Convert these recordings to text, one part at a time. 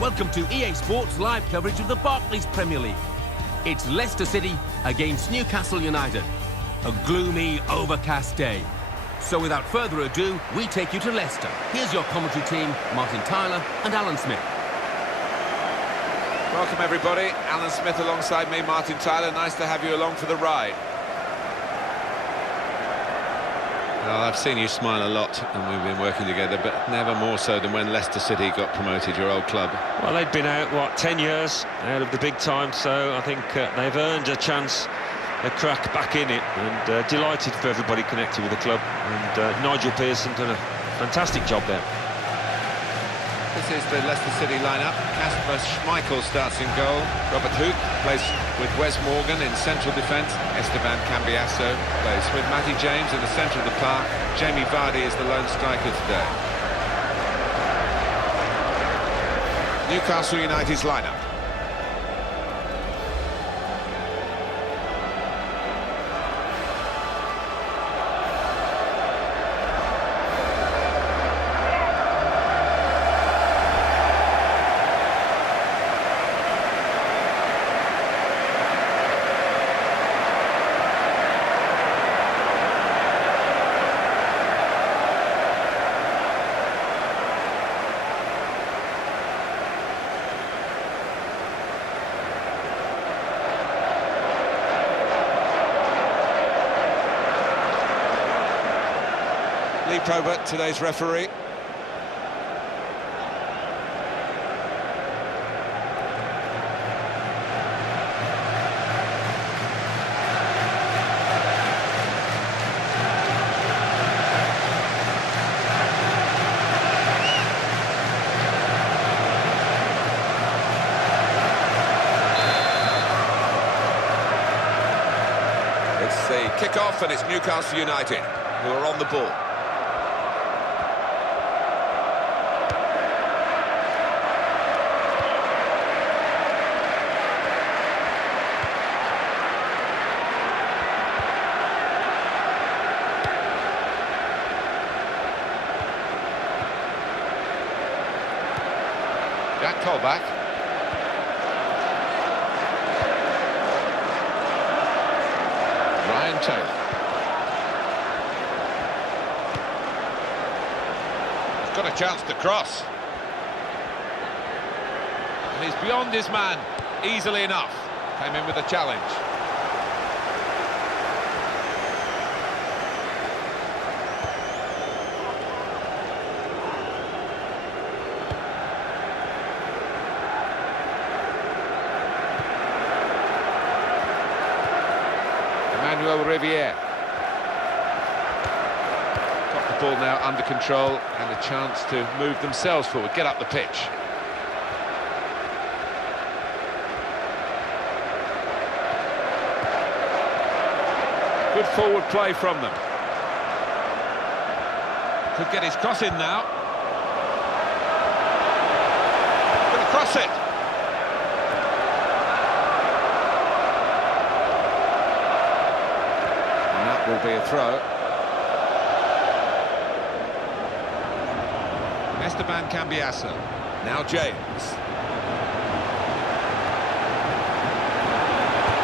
Welcome to EA Sports live coverage of the Barclays Premier League. It's Leicester City against Newcastle United. A gloomy, overcast day. So without further ado, we take you to Leicester. Here's your commentary team, Martin Tyler and Alan Smith. Welcome everybody, Alan Smith alongside me, Martin Tyler. Nice to have you along for the ride. Well, I've seen you smile a lot and we've been working together, but never more so than when Leicester City got promoted, your old club. Well, they'd been out, 10 years out of the big time, so I think they've earned a chance, a crack back in it, and delighted for everybody connected with the club. And Nigel Pearson done a fantastic job there. This is the Leicester City lineup. Kasper Schmeichel starts in goal. Robert Huth plays with Wes Morgan in central defence. Esteban Cambiasso plays with Matty James in the centre of the park. Jamie Vardy is the lone striker today. Newcastle United's lineup. Lee Probert, today's referee. It's the kick-off and it's Newcastle United who are on the ball. Jack Colback. Ryan Taylor. He's got a chance to cross. And he's beyond his man, easily enough. Came in with a challenge. Riviere. Got the ball now under control and a chance to move themselves forward, get up the pitch. Good forward play from them. Could get his cross in now. Gonna cross it. Will be a throw. Esteban Cambiasso. Now James.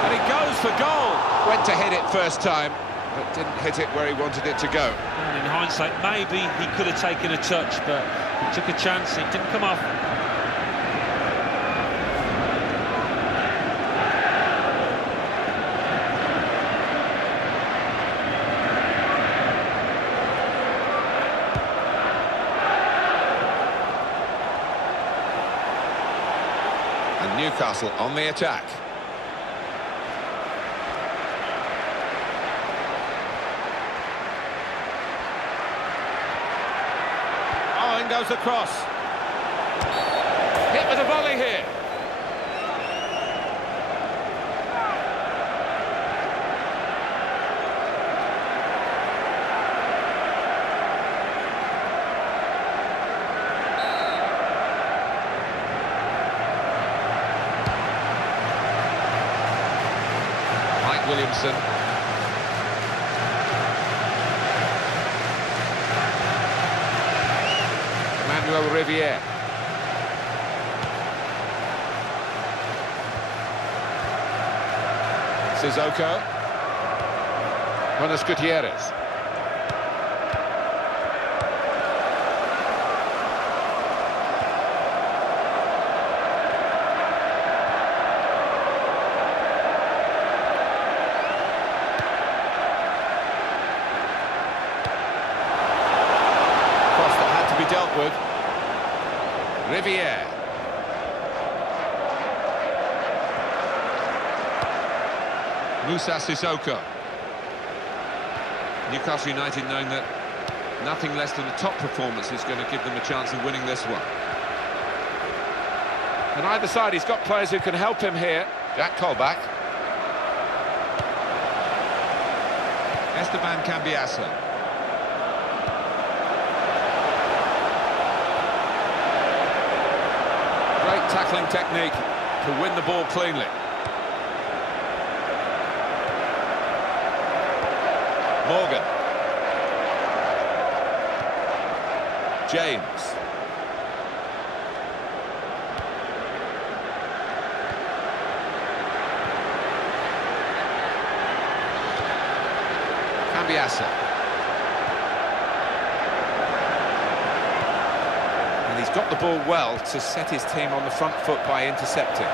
And he goes for goal. Went to hit it first time, but didn't hit it where he wanted it to go. And in hindsight, maybe he could have taken a touch, but he took a chance, it didn't come off. Newcastle on the attack. Oh, in goes the cross. Hit with a volley here. Williamson. Emmanuel Riviere. Sissoko. Buenos Gutierrez. Cross that had to be dealt with. Riviere. Moussa Sissoko. Newcastle United knowing that nothing less than a top performance is going to give them a chance of winning this one. On either side, he's got players who can help him here. Jack Colback. Esteban Cambiasso. Great tackling technique to win the ball cleanly. Morgan. James. Cambiasso. And he's got the ball well to set his team on the front foot by intercepting.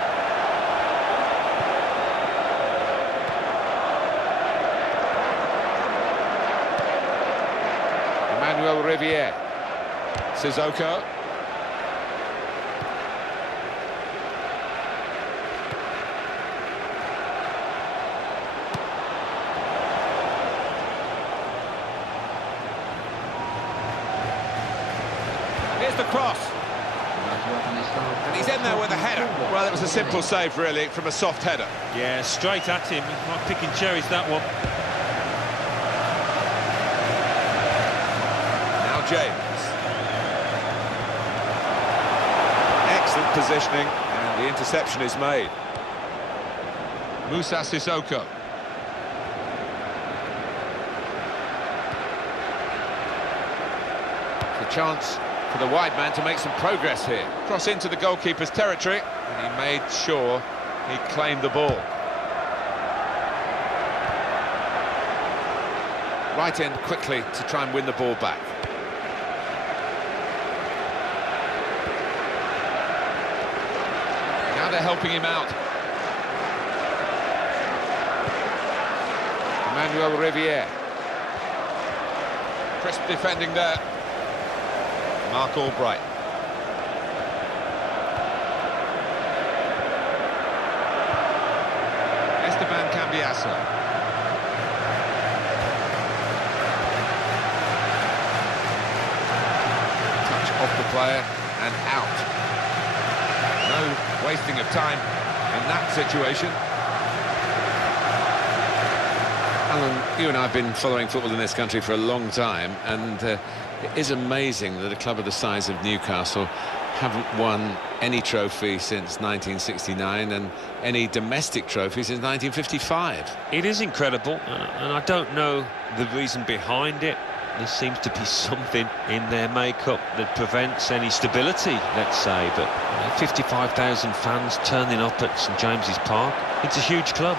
Riviere. Sissoko. Here's the cross. And he's in there with a header. Well, it was a simple save, really, from a soft header. Yeah, straight at him. He's not picking cherries, that one. James. Excellent positioning, and the interception is made. Moussa Sissoko. The chance for the wide man to make some progress here. Cross into the goalkeeper's territory, and he made sure he claimed the ball. Right in quickly to try and win the ball back. Now they're helping him out. Emmanuel Riviere. Crisp defending there. Mark Albright. Esteban Cambiasso. Touch off the player and out. No wasting of time in that situation. Alan, you and I have been following football in this country for a long time, and it is amazing that a club of the size of Newcastle haven't won any trophy since 1969 and any domestic trophy since 1955. It is incredible, and I don't know the reason behind it. There seems to be something in their makeup that prevents any stability, let's say, but 55,000 fans turning up at St James's Park. It's a huge club.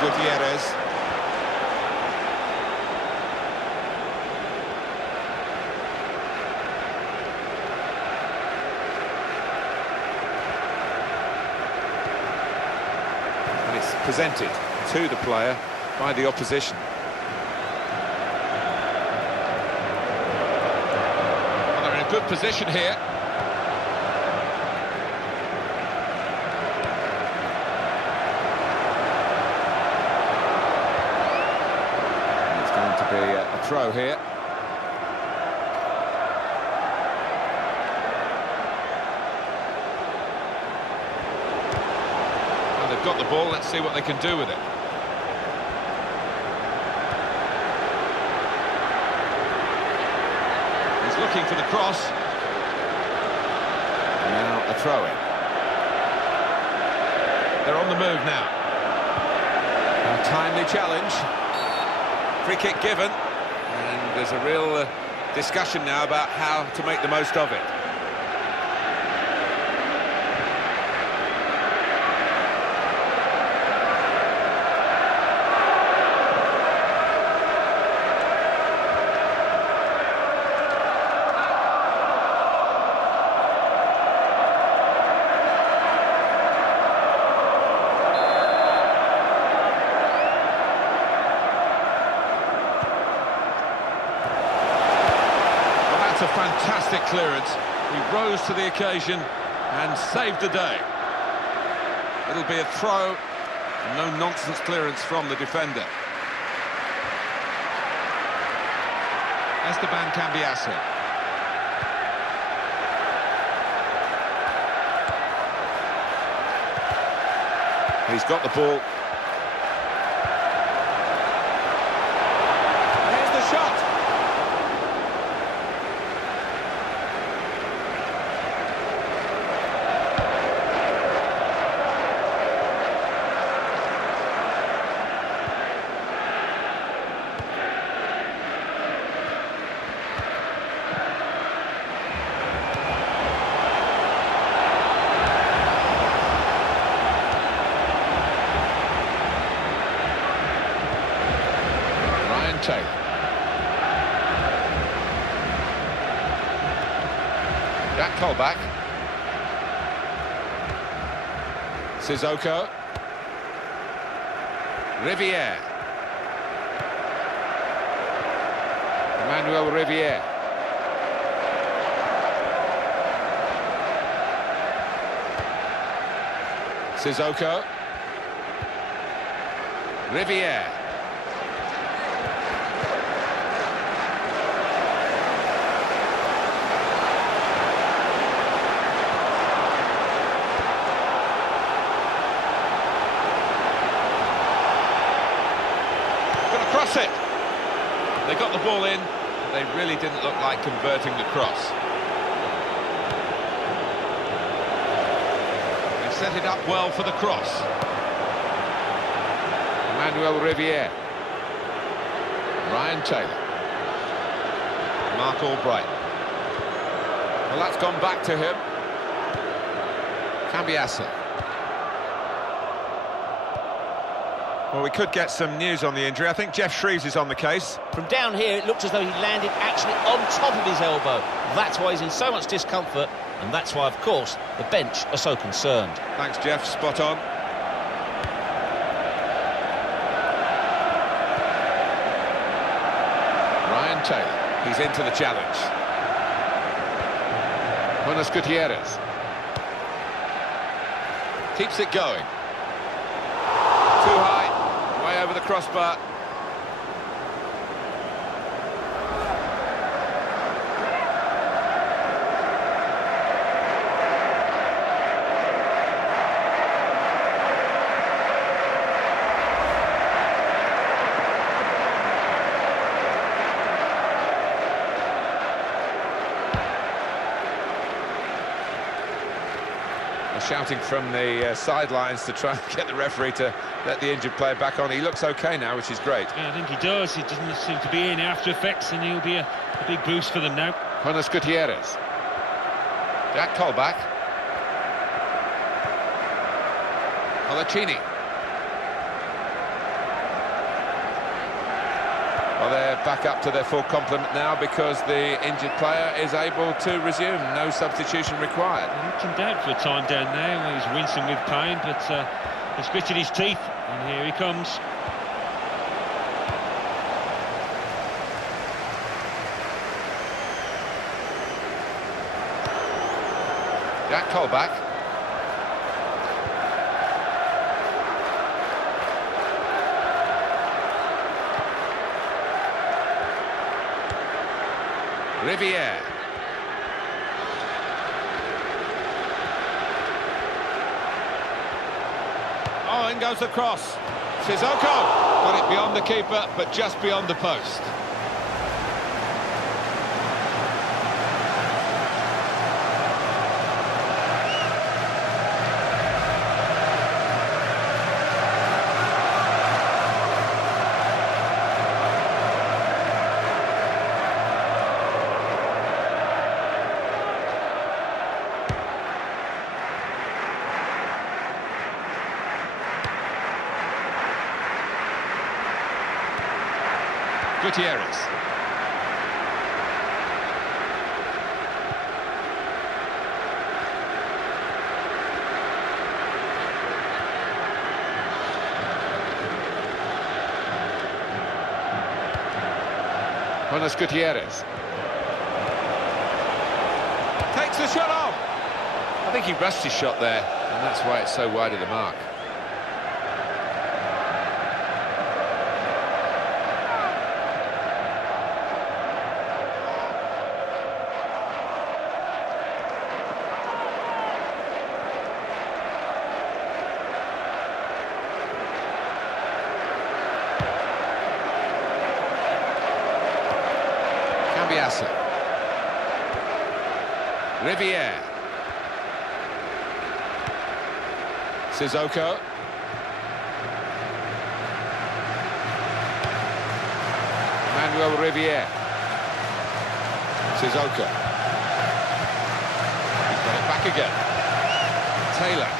Gutierrez. And it's presented to the player by the opposition. Well, they're in a good position here. Be a throw here. Well, they've got the ball, let's see what they can do with it. He's looking for the cross. And now a throw-in. They're on the move now. A timely challenge. Free kick given, and there's a real discussion now about how to make the most of it. That's a fantastic clearance. He rose to the occasion and saved the day. It'll be a throw, no-nonsense clearance from the defender. Esteban Cambiasso. He's got the ball. Here's the shot. Jack Colback. Sissoko. Riviere. Emmanuel Riviere. Sissoko. Riviere. Cross it. They got the ball in, but they really didn't look like converting the cross. They set it up well for the cross. Emmanuel Riviere. Ryan Taylor. Mark Albright. Well, that's gone back to him. Cambiasso. Well, we could get some news on the injury. I think Jeff Shreves is on the case. From down here, it looked as though he landed actually on top of his elbow. That's why he's in so much discomfort, and that's why, of course, the bench are so concerned. Thanks, Jeff. Spot on. Ryan Taylor. He's into the challenge. Buenos Gutierrez. Keeps it going. Too high, way over the crossbar. Shouting from the sidelines to try and get the referee to let the injured player back on. He looks okay now, which is great. Yeah, I think he does. He doesn't seem to be any after effects, and he'll be a big boost for them now. Buenos Gutierrez. Jack Colback. Colaccini. Well, they're back up to their full complement now because the injured player is able to resume. No substitution required. He looked in doubt for a time down there when he was wincing with pain, but he's gritted his teeth, and here he comes. Jack Colback. Riviere. Oh, in goes the cross. Sissoko got it beyond the keeper, but just beyond the post. Gutierrez. Buenos Gutierrez. Takes the shot off. I think he rushed his shot there, and that's why it's so wide of the mark. Riviere. Sissoko. Manuel Riviere. Sissoko. He's got it back again. Taylor.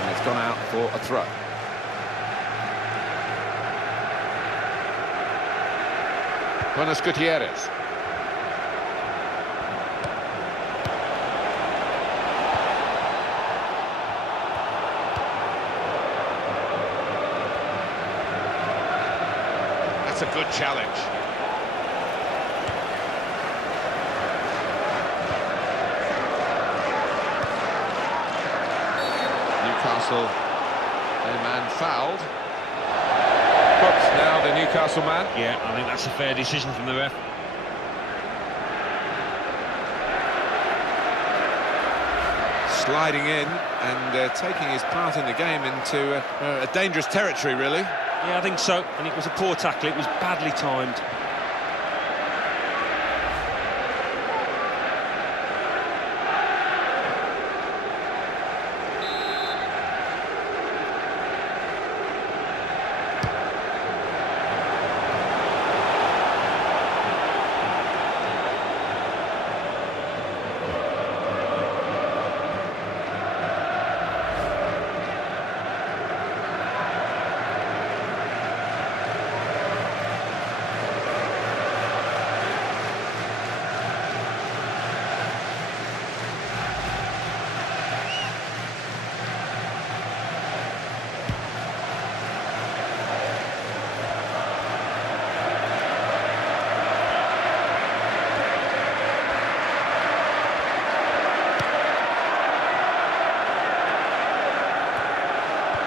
And it's gone out for a throw. Buenos Gutierrez. That's a good challenge. Newcastle, a man fouled. Now the Newcastle man. Yeah, I think that's a fair decision from the ref. Sliding in and taking his part in the game into a dangerous territory, really. Yeah, I think so. And it was a poor tackle. It was badly timed.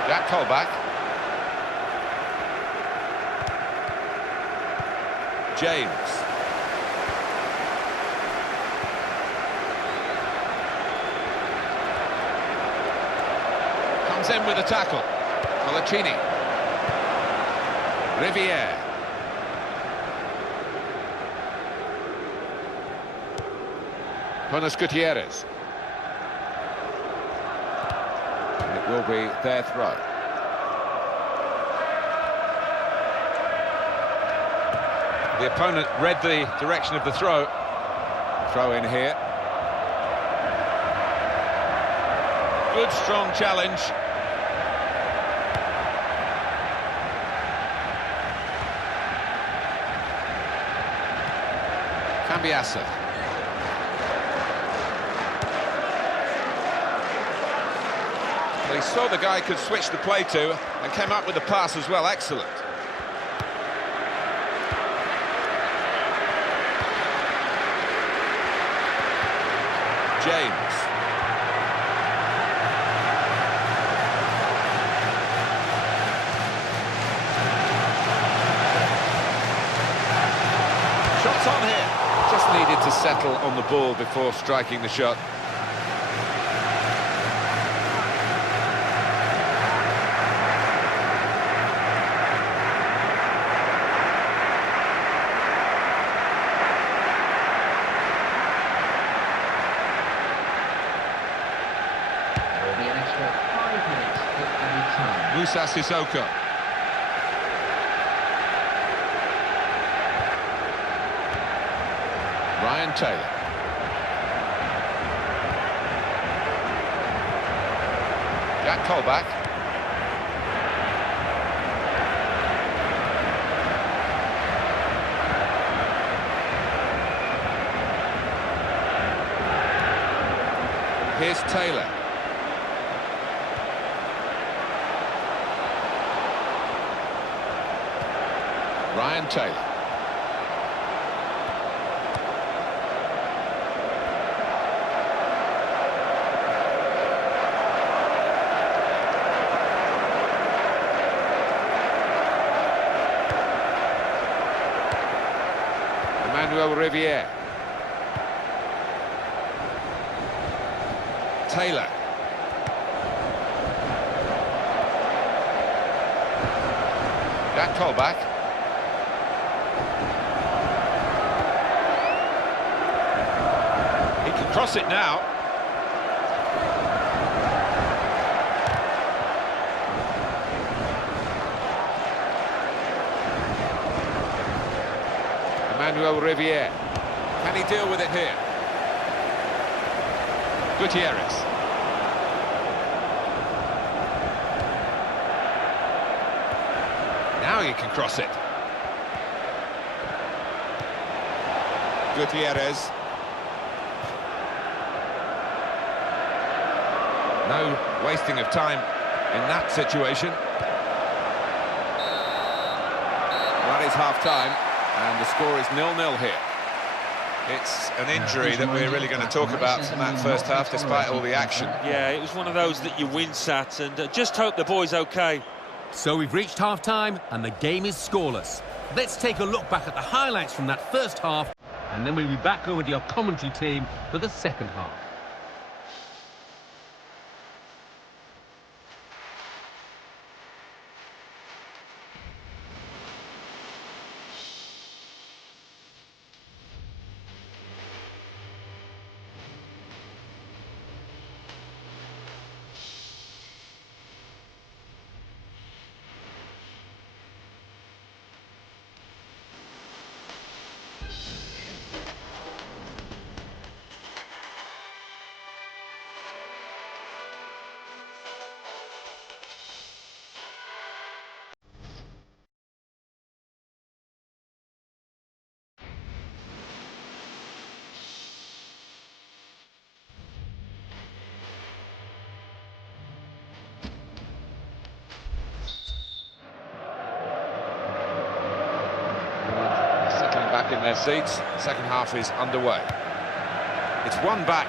That callback. James. Comes in with a tackle. Colaccini. Riviere. Buenos Gutierrez. It will be their throw. The opponent read the direction of the throw. Throw in here. Good, strong challenge. Cambiasso. He saw the guy could switch the play to and came up with the pass as well. Excellent. James. Shots on here. Just needed to settle on the ball before striking the shot. Musa Sissoko. Ryan Taylor. Jack Colback. Here's Taylor. Ryan Taylor. Riviere. Taylor. Jack Colback. He can cross it now. Emmanuel Riviere. Can he deal with it here? Gutierrez. Now he can cross it. Gutierrez. No wasting of time in that situation. Well, that is half-time, and the score is 0-0 here. It's an injury that we're really going to talk about from that first half, despite all the action. Yeah, it was one of those that you wince at, and just hope the boy's okay. So we've reached half-time, and the game is scoreless. Let's take a look back at the highlights from that first half, and then we'll be back over to your commentary team for the second half. Back in their seats, second half is underway. It's one back.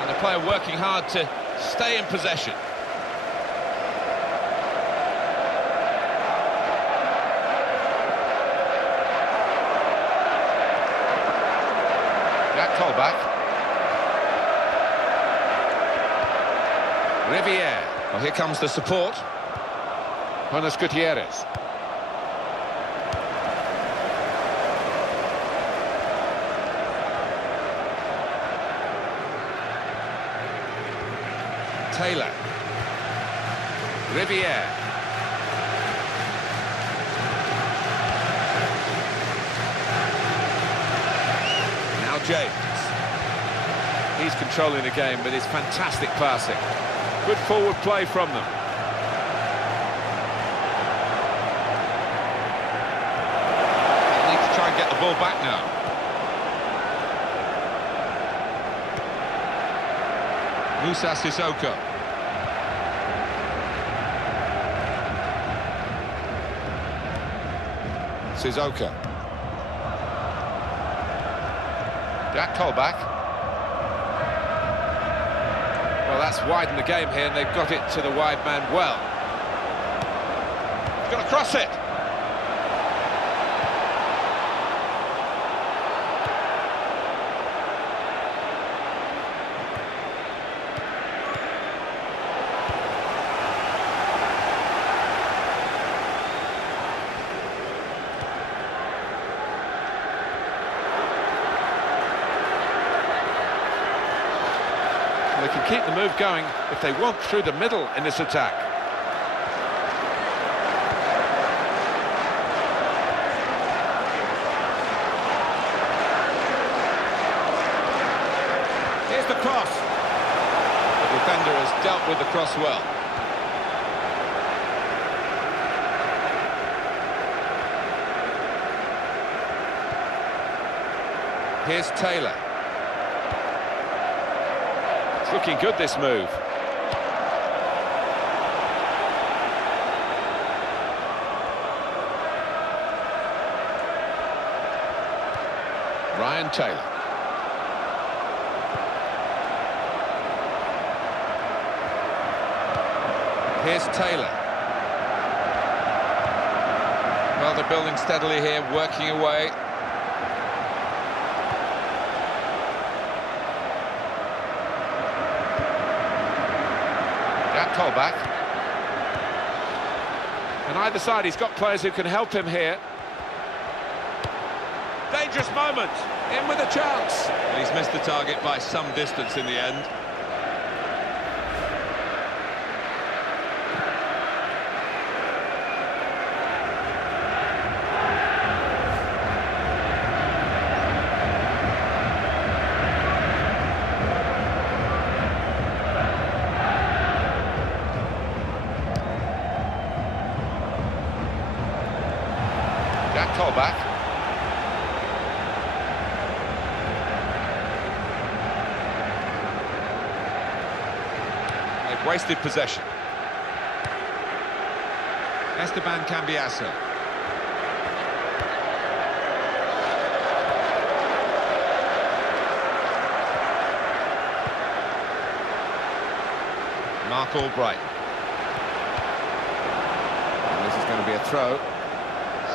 And the player working hard to stay in possession. Colback. Riviere. Well, here comes the support. Jonas Gutierrez. Taylor. Riviere. Now James. He's controlling the game, but it's fantastic passing. Good forward play from them. They need to try and get the ball back now. Musa Sissoko. Sissoko. Jack Colback. Well, that's widened the game here, and they've got it to the wide man well. He's got to cross it. They can keep the move going if they want through the middle in this attack. Here's the cross. The defender has dealt with the cross well. Here's Taylor. It's looking good, this move. Ryan Taylor. Here's Taylor. Well, they're building steadily here, working away. Jack Colback. On either side, he's got players who can help him here. Dangerous moment, in with a chance. And he's missed the target by some distance in the end. Jack Colback. They've wasted possession. Esteban Cambiasso. Mark Albright. And this is going to be a throw.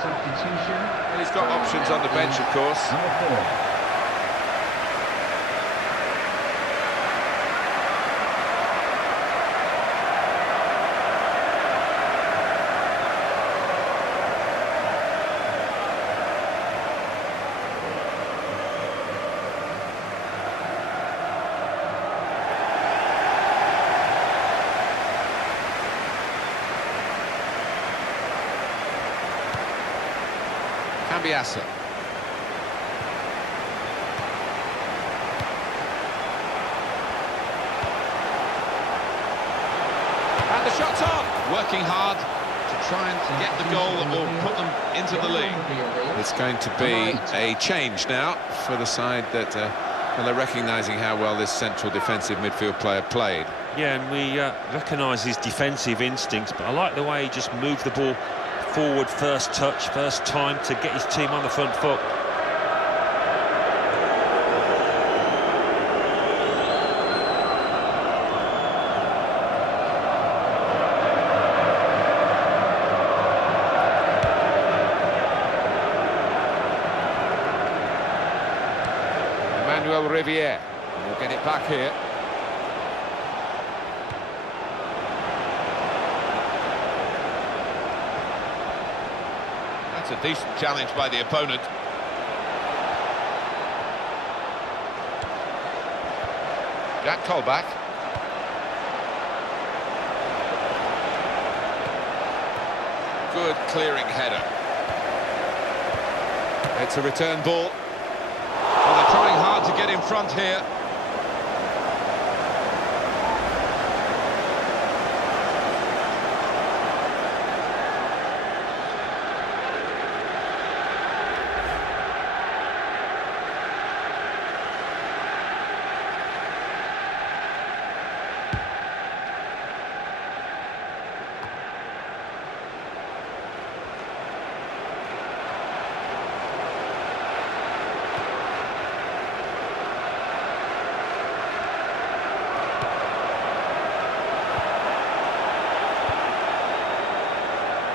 Substitution. Well, he's got options on the bench, of course. Number 4. Cambiasso. And the shot's on. Working hard to try and get the goal that will put them into the league. It's going to be a change now for the side that well, they're recognising how well this central defensive midfield player played. Yeah, and we recognise his defensive instincts, but I like the way he just moved the ball forward, first touch, first time to get his team on the front foot. Emmanuel Riviere will get it back here. That's a decent challenge by the opponent. Jack Colback. Good clearing header. It's a return ball. Well, they're trying hard to get in front here.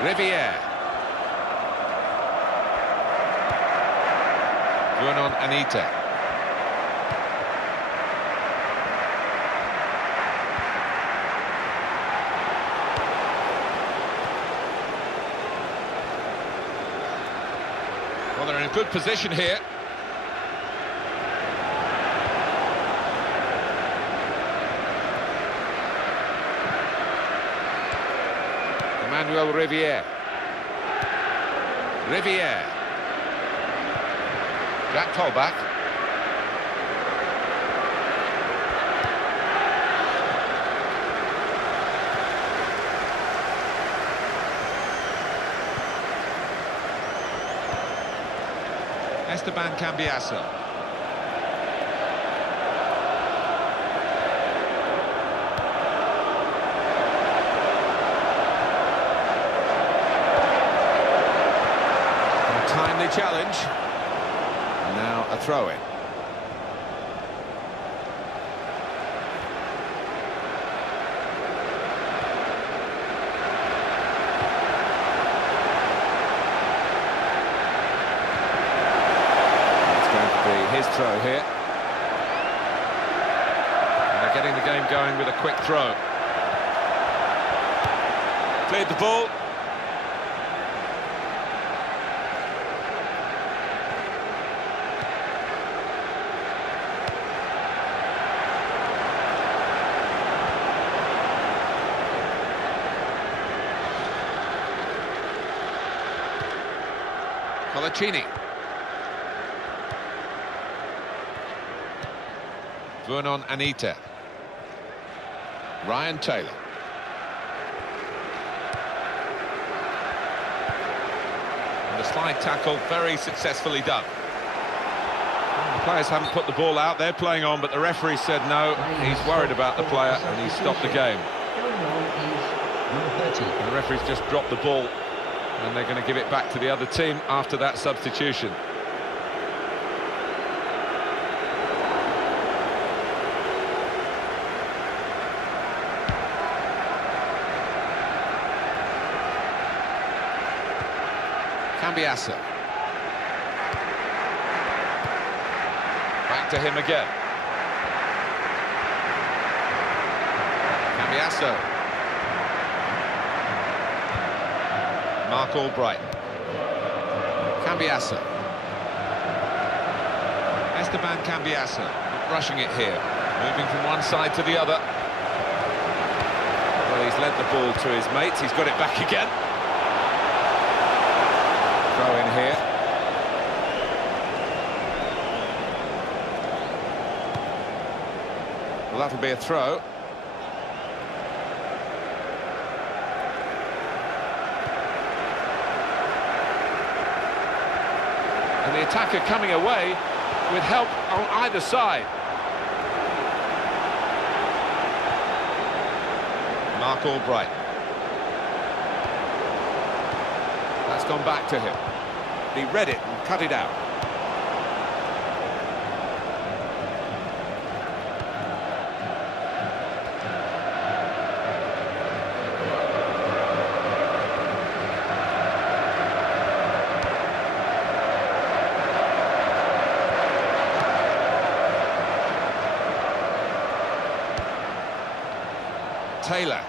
Riviere. Vernon Anita. Well, they're in a good position here. Emmanuel Riviere. Riviere. Jack Colback. Esteban Cambiasso. Timely challenge. And now a throw-in. It's going to be his throw here. And they're getting the game going with a quick throw. Cleared the ball. Colaccini. Vernon Anita. Ryan Taylor. And the slide tackle very successfully done. The players haven't put the ball out, they're playing on, but the referee said no, he's worried about the player and he's stopped the game. The referee's just dropped the ball and they're going to give it back to the other team after that substitution. Cambiasso. Back to him again. Cambiasso. Mark Albright. Cambiasso. Esteban Cambiasso, not rushing it here, moving from one side to the other. Well, he's led the ball to his mates, he's got it back again. Throw in here. Well, that'll be a throw. And the attacker coming away with help on either side. Mark Albright. That's gone back to him. He read it and cut it out. Taylor.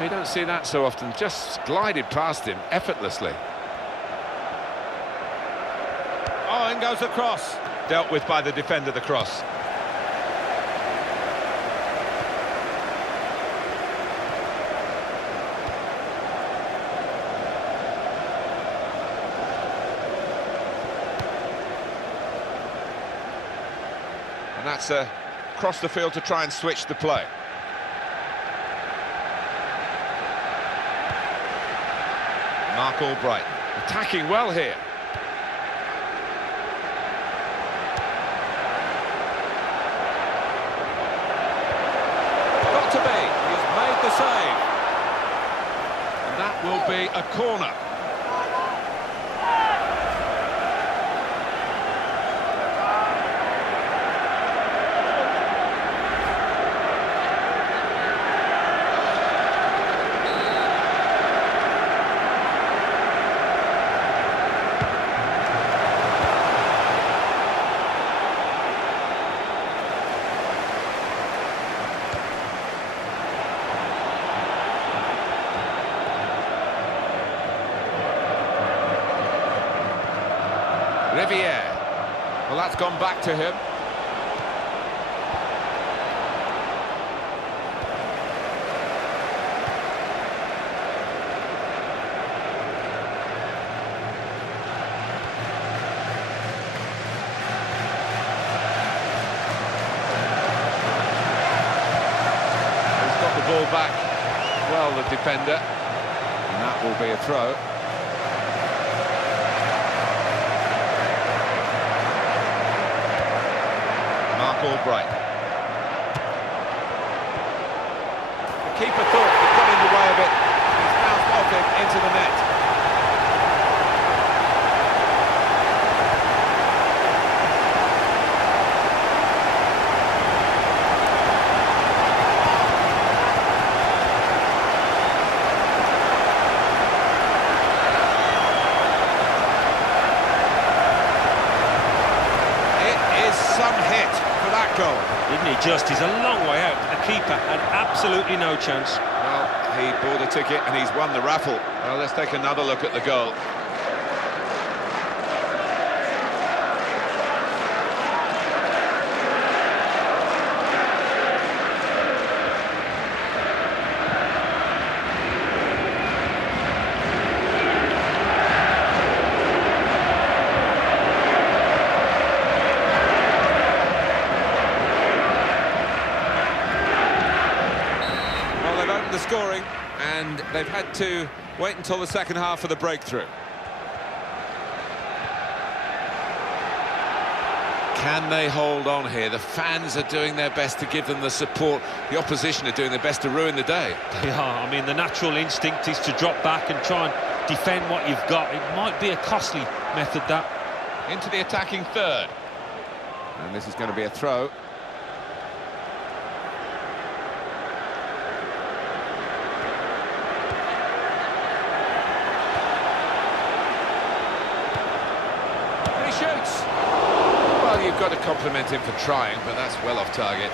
We don't see that so often, just glided past him effortlessly. Oh, in goes the cross. Dealt with by the defender, the cross. And that's across the field to try and switch the play. Mark Albright attacking well here. Got to be. He's made the save. And that will be a corner. Riviere. Well, that's gone back to him. He's got the ball back. Well, the defender. And that will be a throw. Albright. Keeper thought he got in the way of it. He's bounced off him into the net. Some hit for that goal. Didn't he just? He's a long way out. The keeper had absolutely no chance. Well, he bought a ticket and he's won the raffle. Well, let's take another look at the goal. The scoring, and they've had to wait until the second half for the breakthrough. Can they hold on here? The fans are doing their best to give them the support. The opposition are doing their best to ruin the day. They are. I mean, the natural instinct is to drop back and try and defend what you've got. It might be a costly method, that. Into the attacking third. And this is going to be a throw. Shoots. Well, you've got to compliment him for trying, but that's well off target.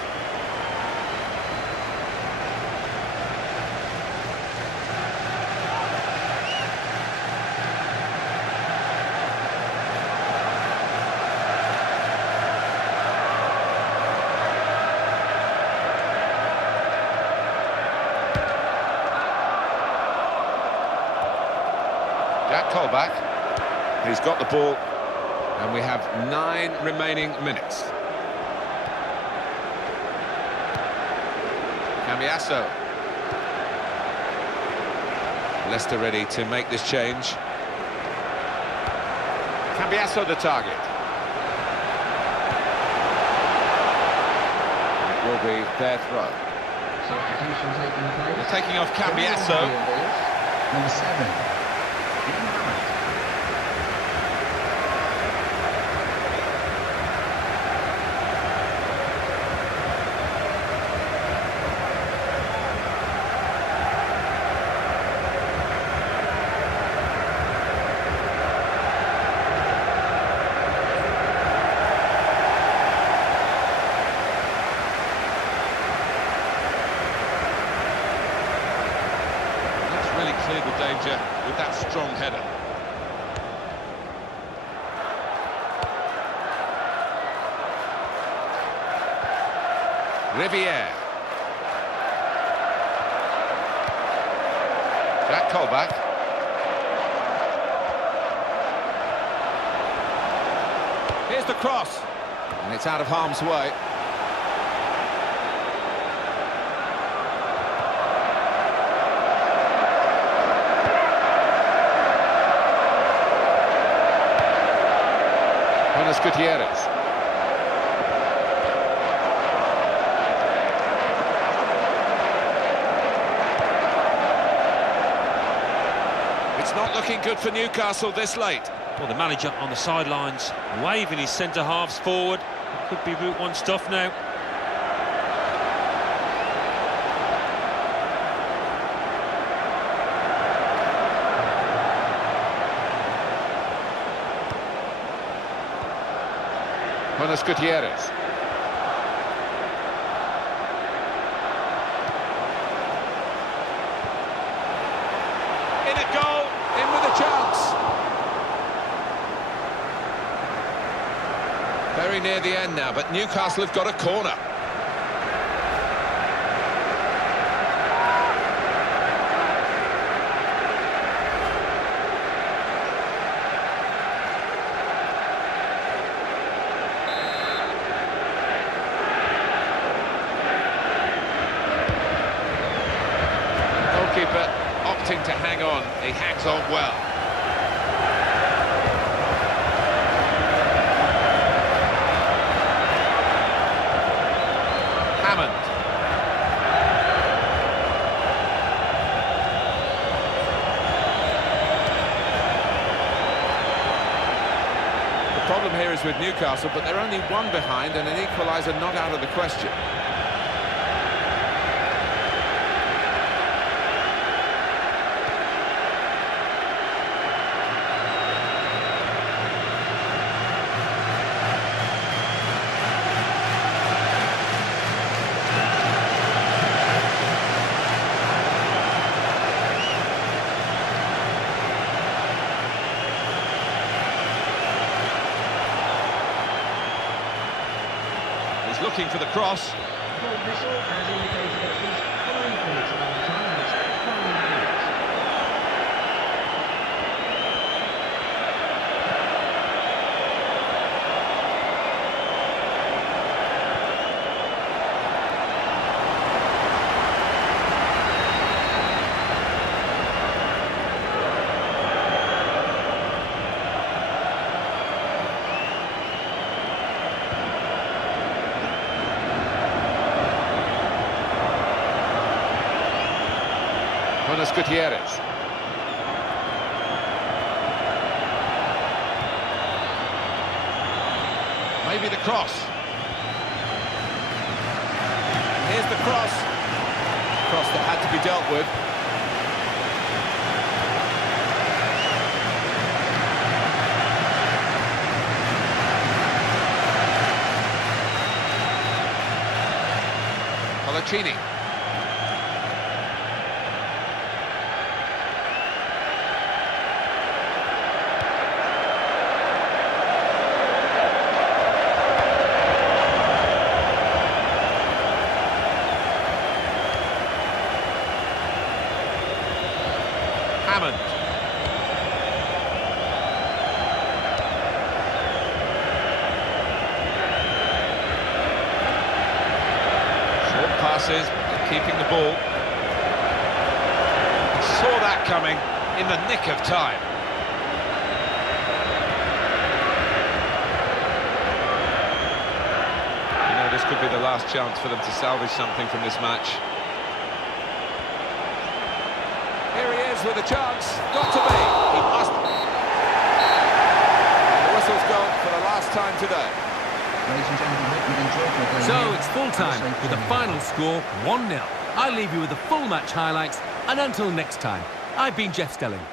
Jack Colback. He's got the ball. And we have 9 remaining minutes. Cambiasso. Leicester ready to make this change. Cambiasso the target. It will be their throw. Substitution taking place. They're taking off Cambiasso. Number 7. Cleared the danger with that strong header. Riviere. Jack Colback. Here's the cross. And it's out of harm's way. Gutierrez. It's not looking good for Newcastle this late. Well, the manager on the sidelines waving his centre-halves forward. It could be Route 1 stuff now. Gutierrez. In a goal, in with a chance. Very near the end now, but Newcastle have got a corner. Goalkeeper opting to hang on. He hangs on well. Hammond. points with Newcastle, but they're only one behind and an equaliser not out of the question. Looking for the cross. Whistle has indicated at least 5 minutes of our time. That's 5 minutes. Gutierrez. Maybe the cross. Here's the cross. Cross that had to be dealt with. Colaccini. Short passes, keeping the ball. Saw that coming in the nick of time. You know, this could be the last chance for them to salvage something from this match. Here he is with a chance. Got to be. He must. The whistle's gone for the last time today. Ladies and gentlemen, hope you've enjoyed your game. So here. it's full time with the final score 1-0. I'll leave you with the full match highlights, and until next time, I've been Jeff Stelling.